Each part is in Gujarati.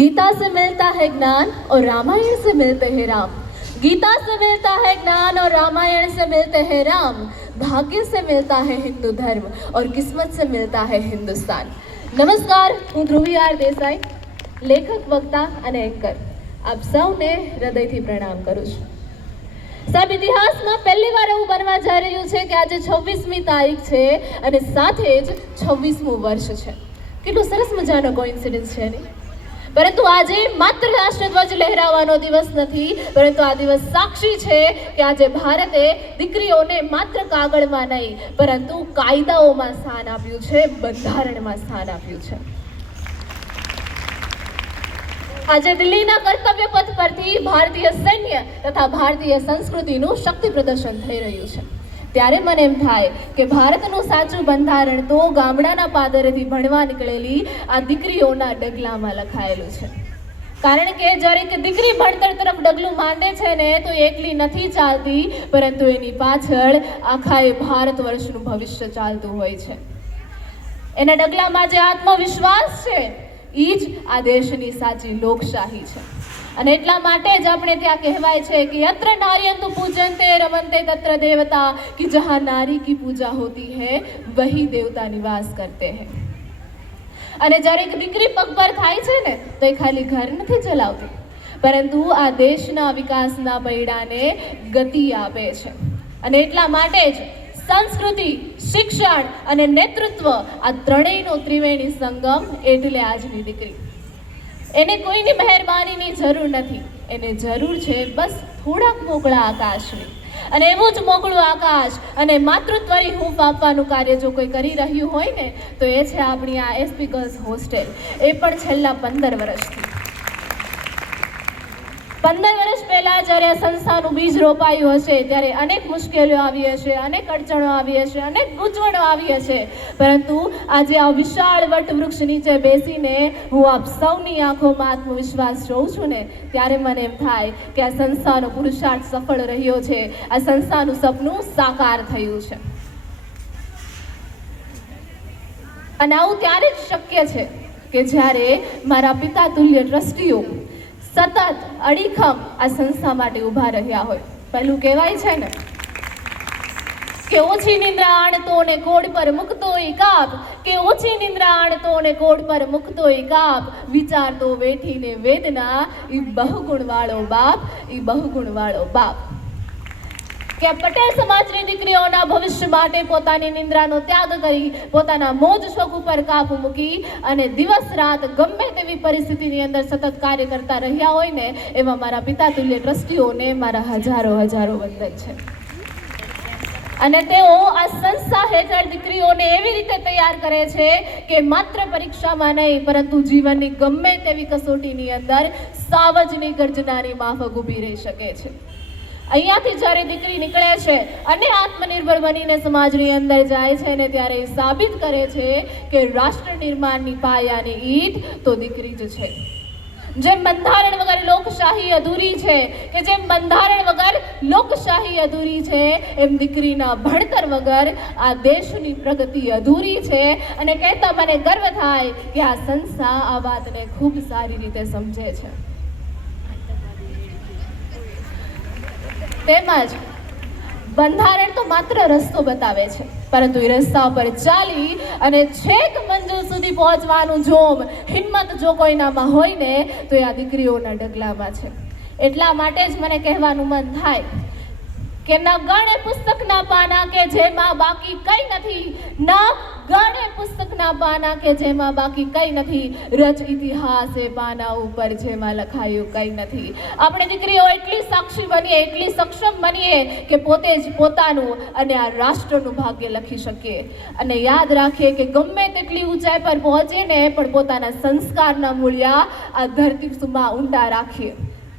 गीता से मिलता है ज्ञान और रामायण से मिलते हैं राम। गीता से मिलता है ज्ञान और रामायण से मिलते हैं राम। भाग्य से मिलता है हिंदू धर्म और किस्मत से मिलता है हिंदुस्तान। नमस्कार, હું ધ્રુવી આર દેસાઈ, લેખક, વક્તા અને એન્કર આપ સૌને હૃદયથી પ્રણામ કરું છું. સાહેબ, ઇતિહાસમાં પહેલી વાર એવું બનવા જઈ રહ્યું છે કે આજે 26મી તારીખ છે અને સાથે જ 26મું વર્ષ છે. કેટલું સરસ મજાનો કોઇન્સિડન્સ છે ને. પરંતુ આજે માત્ર રાષ્ટ્રધ્વજ લહેરાવવાનો દિવસ નથી, પરંતુ આ દિવસ સાક્ષી છે કે આજે ભારતે દીકરીઓને માત્ર કાગળમાં નહીં પરંતુ કાયદાઓમાં સ્થાન આપ્યું છે, બંધારણમાં સ્થાન આપ્યું છે. આજે દિલ્હીના કર્તવ્ય પથ પરથી ભારતીય સૈન્ય તથા ભારતીય સંસ્કૃતિનું શક્તિ પ્રદર્શન થઈ રહ્યું છે. ત્યારે મને એમ થાય કે ભારતનું સાચું બંધારણ તો ગામડાના પાદરેથી ભણવા નીકળેલી આ દીકરીઓના ડગલામાં લખાયેલું છે. કારણ કે જ્યારે કે દીકરી ભણતર તરફ ડગલું માંડે છે ને તો એકલી નથી ચાલતી, પરંતુ એની પાછળ આખા એ ભારત વર્ષનું ભવિષ્ય ચાલતું હોય છે. એના ડગલામાં જે આત્મવિશ્વાસ છે એ જ આ દેશની સાચી લોકશાહી છે. અને એટલા માટે જ આપણે ત્યાં કહેવાય છે કે યત્ર નાર્યંતુ પૂજન્તે રમન્તે તત્ર દેવતા, કે જહાં નારી કી પૂજા હોતી હૈ વહી દેવતા નિવાસ કરતે હૈ. અને જ્યારે એક દીકરી પગભર થાય છે ને તો એ ખાલી ઘર નથી ચલાવતી, પરંતુ આ દેશના વિકાસના પૈડાને ગતિ આપે છે. અને એટલા માટે જ સંસ્કૃતિ, શિક્ષણ અને નેતૃત્વ આ ત્રણેયનો ત્રિવેણી સંગમ એટલે આજની દીકરી. એને કોઈની મહેરબાનીની જરૂર નથી, એને જરૂર છે બસ થોડાક મોકળા આકાશની. અને એવું જ મોકળું આકાશ અને માતૃત્વની હૂંફ આપવાનું કાર્ય જો કોઈ કરી રહ્યું હોય ને તો એ છે આપણી આ એસપી ગર્લ્સ હોસ્ટેલ. એ પણ છેલ્લા 15 વર્ષથી. 15 વર્ષ પહેલાં જ્યારે આ સંસ્થાનું બીજ રોપાયું હશે ત્યારે અનેક મુશ્કેલીઓ આવી હશે, અનેક અડચણો આવી હશે, અનેક ગૂંચવણો આવી હશે, પરંતુ આજે આ વિશાળ વટવૃક્ષ નીચે બેસીને હું આપ સૌની આંખોમાં આત્મવિશ્વાસ જોઉં છું ને ત્યારે મને એમ થાય કે આ સંસ્થાનો પુરુષાર્થ સફળ રહ્યો છે, આ સંસ્થાનું સપનું સાકાર થયું છે. અને આવું ત્યારે જ શક્ય છે કે જ્યારે મારા પિતા તુલ્ય ટ્રસ્ટીઓ સતત અડીખમ આ સંસ્થા માટે ઊભા રહ્યા હોય. પહેલું કહેવાય છે ને કે ઓછી નિંદ્રા આણતો ને કોડ પર મૂકતો એ કાપ, કે ઓછી નિંદ્રા આણતો ને કોડ પર મૂકતો એ કાપ, વિચારતો વેઠીને વેદના ઈ બહુગુણ વાળો બાપ, ઈ બહુગુણ વાળો બાપ. કે પટેલ સમાજની દીકરીઓના ભવિષ્ય માટે પોતાની નિંદ્રાનો ત્યાગ કરી, પોતાના મોજ શોખ ઉપર કાપ મૂકી અને દિવસ રાત ગમે તેવી પરિસ્થિતિની અંદર સતત કાર્ય કરતા રહ્યા હોય ને એવા મારા પિતા તુલ્ય ટ્રસ્ટીઓને મારા હજારો વંદન છે. અને તેઓ આ સંસ્થા હેઠળ દીકરીઓને એવી રીતે તૈયાર કરે છે કે માત્ર પરીક્ષામાં નહીં પરંતુ જીવનની ગમે તેવી કસોટીની અંદર સાવજની ગર્જનાની માફક ઊભી રહી શકે છે. અહીંયાથી જ્યારે દીકરી નીકળે છે અને આત્મનિર્ભર બનીને સમાજની અંદર જાય છે ને ત્યારે એ સાબિત કરે છે કે રાષ્ટ્ર નિર્માણની પાયાની ઈંટ તો દીકરી જ છે. જેમ બંધારણ વગર લોકશાહી અધૂરી છે, કે જેમ બંધારણ વગર લોકશાહી અધૂરી છે, એમ દીકરીના ભણતર વગર આ દેશની પ્રગતિ અધૂરી છે. અને કહેતા મને ગર્વ થાય કે આ સંસ્થા આ વાતને ખૂબ સારી રીતે સમજે છે. તેમજ બંધારણ તો માત્ર રસ્તો બતાવે છે, પરંતુ એ રસ્તા પર ચાલી અને છેક મંજિલ સુધી પહોંચવાનું જોમ, હિંમત જો કોઈનામાં હોય ને તો એ આ દીકરીઓના ડગલામાં છે. એટલા માટે જ મને કહેવાનું મન થાય કે ન ગણે પુસ્તકના પાના કે જેમાં બાકી કંઈ નથી, ન ગણે પુસ્તકના પાના કે જેમાં બાકી કંઈ નથી, રચ ઇતિહાસ એ પાના ઉપર જેમાં લખાયું કંઈ નથી. આપણે દીકરીઓ એટલી સાક્ષી બનીએ, એટલી સક્ષમ બનીએ કે પોતે જ પોતાનું અને આ રાષ્ટ્રનું ભાગ્ય લખી શકીએ. અને યાદ રાખીએ કે ગમે તેટલી ઊંચાઈ પર પહોંચીએ ને પણ પોતાના સંસ્કારના મૂળિયા આ ધરતી સુમાં ઊંડા રાખીએ.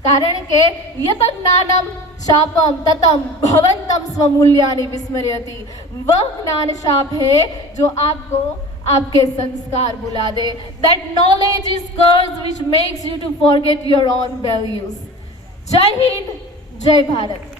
કારણ કે યત જ્ઞાનમ શાપમ તતમ ભવંતમ સ્વમૂલ્યાની વિસ્મર્યતિ. वह ज्ञान शाप है जो आपको आपके संस्कार भुला दे. That knowledge is curse which makes you to forget your own values. जय हिंद, जय भारत.